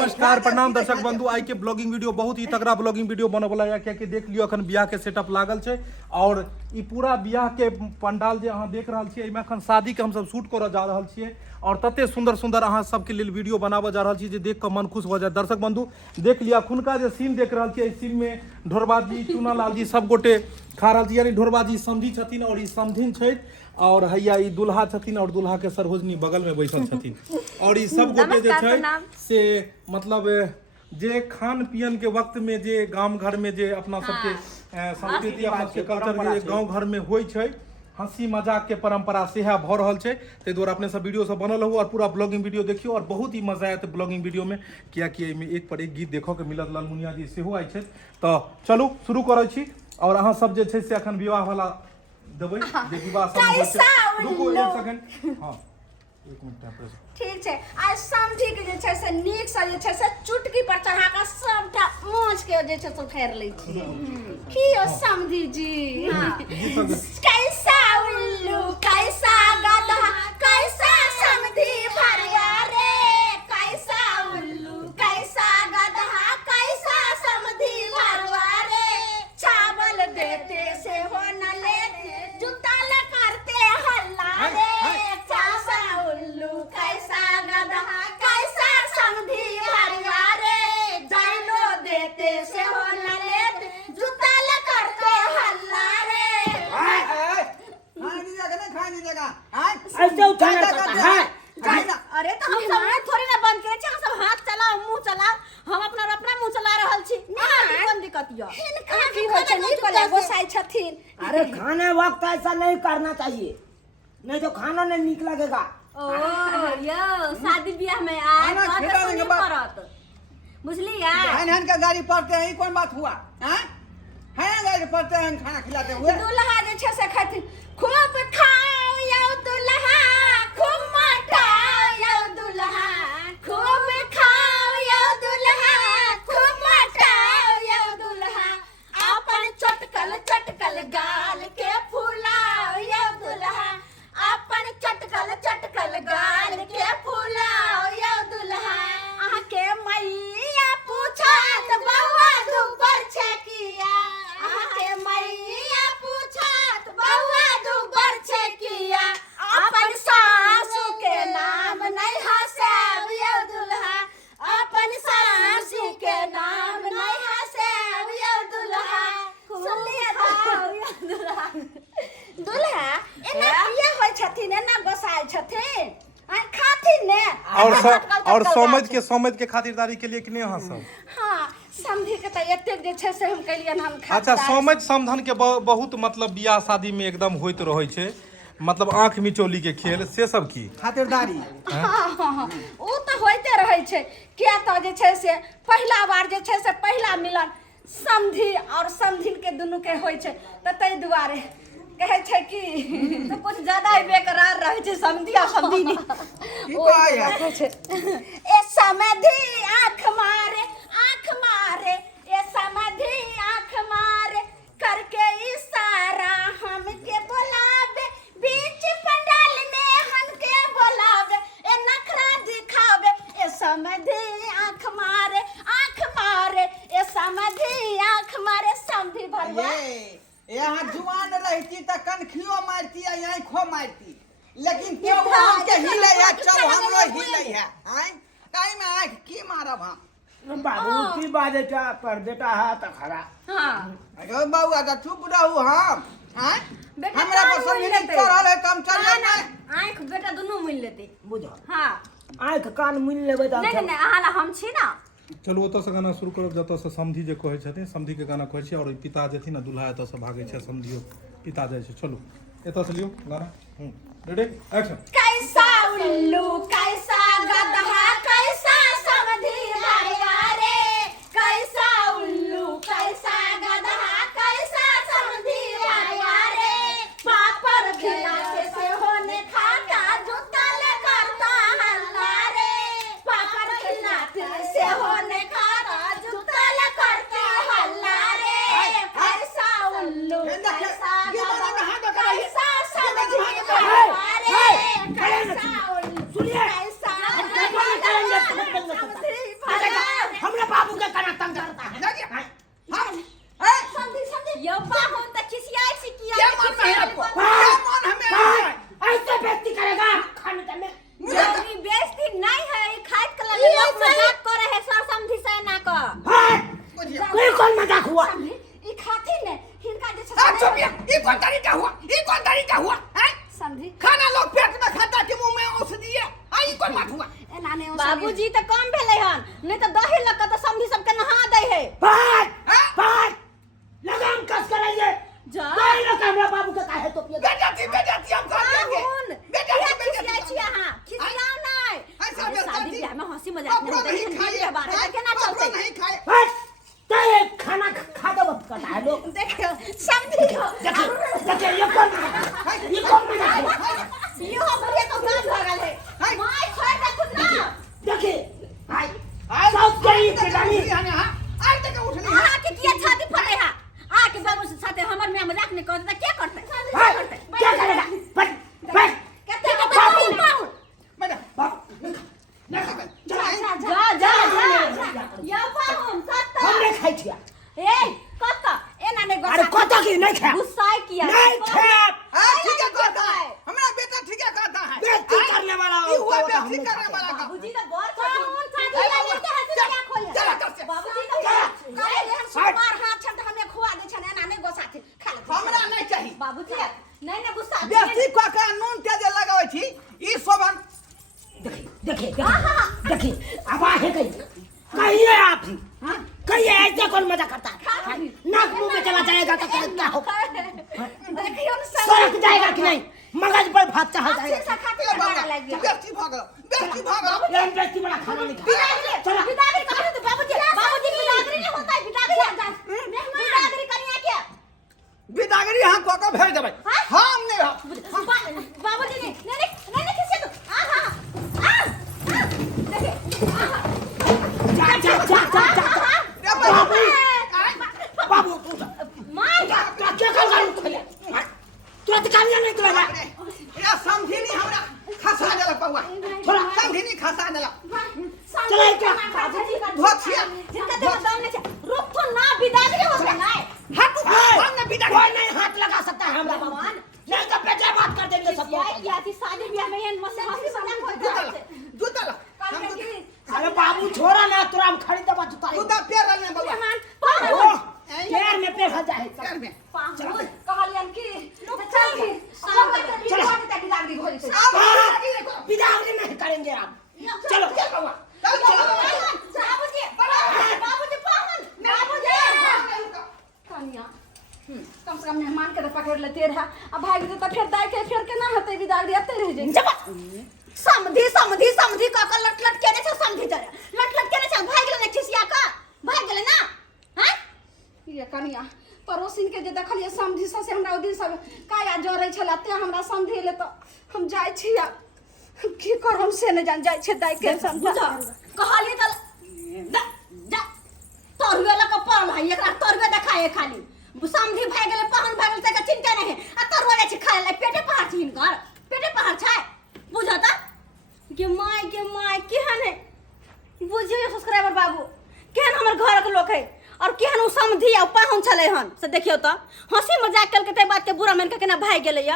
नमस्कार प्रणाम दर्शक बंधु। आई के ब्लॉगिंग वीडियो बहुत ही तगड़ा ब्लॉगिंग वीडियो बने वाला है। क्या देख लियो अखन बियाह के सेटअप लागल छे और ई पूरा बियाह के पंडाल जे अहाँ देख रहल छियै एमे अखन शादी के हम सब शूट करऽ जा रहल छियै और तते सुंदर सुंदर अहाँ सबके लिए वीडियो बनाबऽ जा रहल छी जे देख कऽ मन खुश हो जाए। दर्शक बंधु देख लिया खुनका जे सीन देख रहल छियै सीन में ढोरबाजी चूनालाल जी सब गोटे खा रहल छी यानी ढोरबाजी समधी छथिन और ई समधिन छै और हैया ई दुल्हा छथिन और दुल्हा के सरहोजनी बगल में बैठल छथिन और ई सब गोटे जे छै से मतलब जे खान पियन के वक्त में जे गांव घर में जे अपना सबके संस्कृति अपना सबके कल्चर जे गांव घर में होय छै हंसी मजाक के परंपरा सेहा भ रहल छै। ताहि दुआरे अपने सब वीडियो सब बनल रहू और पूरा ब्लॉगिंग वीडियो देखियो और बहुत ही मजा आयत ब्लॉगिंग वीडियो में कियाकि एहिमे एक पर एक गीत देखो के मिलत। लालमुनिया जी सेहो आइ छै तो चलू शुरू करै छी और अहाँ सब जे छै से अखन विवाह वाला देबै जे विवाह सब होइ छै। रुको एक सेकंड हां एक मिनट ठीक है। आज समझी के जे छै से नीक से जे छै से चुटकी पर चढ़ा के सबटा मोच के जे छै से उखाड़ लै छी की ओ समझी जी। हां कैसा उल्लू कैसा गधा कैसा समझी भरिया रे कैसा उल्लू कैसा गधा कैसा समझी भरिया रे चावल देते से हो न लेते जूता ल करते हल्ला रे कैसा उल्लू कैसा गधा कैसा समझी भरिया रे जानो देते से हो न लेते जूता ल करते हल्ला रे। खाने देगा ऐसे उठाना पड़ता है। अरे तो हम सब थोड़ी ना बंद करे छी, हम सब हाथ चलाओ मुंह चलाओ, हम अपना मुंह चला रहल छी। नहीं कोन दिक्कत यो हिनका की होय छै नहीं कोला गोसाई छथिन। अरे खाने वक्त ऐसा नहीं करना चाहिए नहीं तो खाना नहीं निक लगेगा। ओ यो शादी ब्याह में आए तो नहीं करत बुझलिया। हन का गाड़ी पड़ते हैं कौन बात हुआ हैं है गाड़ी पड़ते हैं खाना खिलाते हुए दुल्हा जे छै से खातिर खूब खाओ यो दुल्हा खूब मटाओ यो दुल्हा खूब खाओ यो दुल्हा खूब मटाओ यो दुल्हा अपन चटकल चटकल गाल के फुलाओ यो दुल्हा अपन चटकल गाल के फुलाओ यो दुल्हा। अहाँ के मैया पूछत बौआ दुबर छै किया अहाँ के मैया पूछत बौआ दुबर छै किया अपन सासू के नाम नहीं हंसाब यो दुल्हा अपन सासू के नाम नहीं हंसाब यो दुल्हा। सुनिए यो दुल्हा दुल्हा एना किया होय छथिन एना गोसाई छथिन आ खाथिन ने और समझ के खातिरदारी के लिए कि नहीं अहाँ सब। हां समझी के त एते जे छै से हम कलियन हम खा। अच्छा समझ समधन के बहुत मतलब बियाह शादी में एकदम होइत रहै छै मतलब आंख मिचौली के खेल से सब की खातिरदारी ओ तो होइते रहै छै किया त जे छै से पहला बार जे छै से पहला मिलन समधी और समधिन के दुनु के होय छै त तै दुआरे कहे छै कि तो कुछ ज्यादा ही बेकरार रहे छै समधी आ समधिनी की कहै छै ए समधी आंख मारे ए समधी आंख मारे करके इशारा हमके बुलावे बीच पंडाल में हमके बुलावे ए नखरा दिखावे ए समधी आंख मारे ए समधी आंख मारे समधी भरवा यहाँ जुआन रहती तो कनखियो मारती है यहाँ खो मारती लेकिन क्यों हम के हिले है चल हमरो हिले है हैं काई में आंख की मारब हम बाबू की बाजे चा पर बेटा है त खरा। हां अरे बाबू तो चुप रहू हम हैं बेटा हमरा पसंद नहीं कर रहल है कम चल ना आंख बेटा दुनु मिल लेते बुझो हां आंख कान मिल लेबे त नहीं अहाला हम छी ना। चलू ओतऽ से गाना शुरू करब जतऽ से समधी जे कहै छथिन समधी के गाना कहै छी और पिता जेथिन ना दुल्हा एतऽ से भागै छै समधियो पिता जाइ छै। चलू एतऽ से लियो गाना रेडी एक्शन। कैसा उल्लू कैसा गधा कैसा समधी भरिया रे कैसा उल्लू कैसा गधा कैसा समधी भरिया रे पापड़ खिलाते से होने खाता जूता ले करता हल्ला रे पापड़ खिलाते से होने खाता जूता ले करता हल्ला रे कैसा उल्लू कैसा गधा कैसा समधी भरिया रे कैसा उल्लू कैसा हुआ ई खाती ने हिनका जे आ चुप ये कौन तरीका हुआ ये कौन तरीका हुआ हैं समझी खाना लोग पेट में खाता कि मुंह में औषधि है आई कौन बात हुआ ए नाने बाबूजी तो कम भेले हन नहीं तो दही लग तो समझी सबके नहा दे है बात लगाम कस कराइए जा कोई ना हमरा बाबू के काहे तो पिए बेजाती हम खा देंगे खिसियाई छी अहाँ खिसियाओ नहीं ऐसा अरे बेजाती शादी ब्याह में हंसी मजाक नहीं होता है खाइए बारे में केना चलते नहीं खाए बस ते खाना खा दो कटा है लोग देखियो समझी देखिए ये कौन मजा यो हमरे तो गांव भगल है माय छोड़ दे खुद ना देखिए आई सब करी के जानी आई तक उठ नहीं अहाँ के किया छाती फटे है आ के बाबू से साथे हमर में मजाक नहीं करते क्या करते क्या करेगा बस कहते हैं बाबू मैडम जा जा जा या पाहुन सत्ता हमने खाई थिया ए कत्ता ए नाने अरे कोता की नहीं खा गुस्सा किया नहीं खा हां ठीक है कहता है हमारा बेटा ठीक है कहता है बेइज्जती करने वाला ये हुआ बेइज्जती करने वाला का बाबूजी तो बहुत पाहुन शादी लेके है तो क्या खोया चला कर से बाबूजी तो काहे हम सुमार हाथ छन हमें खुआ दे छन नाने गोसाथे खा ले हमरा नहीं चाहिए बाबूजी नहीं नहीं गुस्सा बेइज्जती का नून तेज लगावे छी ई शोभन देखिए अब आहे कहिए आप ही कहिए ऐसे कौन मजा करता है नाक मुंह में चला जाएगा तो क्या होगा देखियो सड़क जाएगा कि नहीं मगज पर भात चाह जाएगा खाते लगा लग गया बेइज्जती भागलो ये बेइज्जती वाला खाना नहीं खा चला बिदागरी कहां से बाबूजी बाबूजी बिदागरी नहीं होता है बिदागरी बिदागरी करिया क्या बिदागरी हां को भेज देबै हम नहीं बाबूजी नहीं किसी तो बाबू माय क्या कर रहा है तू अधिकारिया नहीं करेगा या समझी नहीं हमरा खसा देला पौआ थोड़ा समझी नहीं खसा देला चला क्या बाबूजी का भोछिया जिनका देखो दम नहीं रुक तो ना बिदागरी हो गया ना हाथ हमने बिदागरी कोई नहीं हाथ लगा सकता है हमरा बाबू नहीं तो बेटे बात कर देंगे सब या थी शादी ब्याह में ये मसे हंसी मजाक होता है जूता ला अरे बाबू छोड़ा ना तुरा हम खरीद दबा जूता जूता पैर रहने बाबा ओ पैर में पैर फंस जाए पैर में कहलियन की चल की चलो। बिदागरी भोज से बिदागरी नहीं करेंगे आप चलो बाबूजी बाबूजी पावन बाबूजी कन्या कम से कम मेहमान के तो पकड़ लेते रहा अब भाग दे तो फिर दाई के फिर के ना होते बिदागरी आते रह जाए समधी समधी समधी का लट लट केने छ समधी जरे लट लट केने छ भाग गेले खिसिया का भाग गेले ना हैं ये कन्या पड़ोसिन के जे देखलिए समधी से हमरा दिन सब काया जरै छला ते हमरा समधी ले तो हम जाय छी आ की करम से न जान जाय छे दाई के समझा कहली त जा तोरवे ला का पड़ है एकरा तोरवे देखाए खाली समधी भाग गेले पहन भाग गेले त चिंता नहीं आ तोरवे ले छ खाए ले पेटे पहाड़ छी हिनकर पेटे पहाड़ छै बुझता के माय केहन है बुझियो सब्सक्राइबर बाबू केहन हमर घर के लोग है और केहन उ समधी आ पाहुन चले हन से देखियो त हंसी मजाक कल के ते बात के बुरा मन के केना भाग गेले या